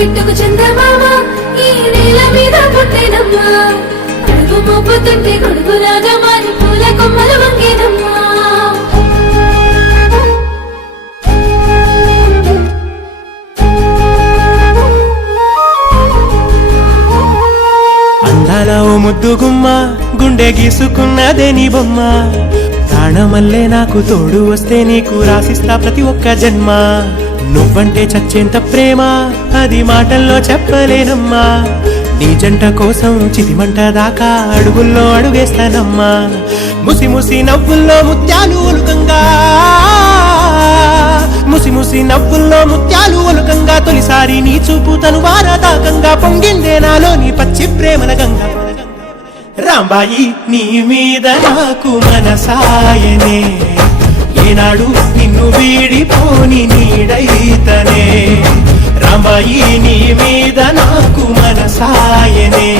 పిట్టుకు చందమామ ఈ నేల మీద పుట్టినమ్మా అడుగు మోపుతుంటే కొడుకు రాజా మారి పూల కొమ్మలు వంగేనమ్మా అందాల ఓ ముద్దు గుమ్మ గుండె గీసుకున్నదే నీ బొమ్మ ప్రాణమల్లే నాకు తోడు వస్తే నీకు రాసిస్తా ప్రతి ఒక్క జన్మ నువ్వంటే చచ్చేంత ప్రేమ అది మాటల్లో చెప్పలేనమ్మా నీ జంట కోసం చితిమంట దాకా అడుగుల్లో అడుగేస్తానమ్మా ముసి ముసి నవ్వుల్లో ముత్యాలు ఒలుకంగా ముసి ముసి నవ్వుల్లో ముత్యాలు ఒలుకంగా తొలిసారి నీ చూపు తను వారదాకంగా పొంగిందే నాలో నీ పచ్చి ప్రేమల గంగా రాంబాయి నీ మీద నాకు మనసాయనే ఏనాడు నిన్ను వీడిపోని నీడైతనే రాంబాయి నీ మీద నాకు మనసాయనే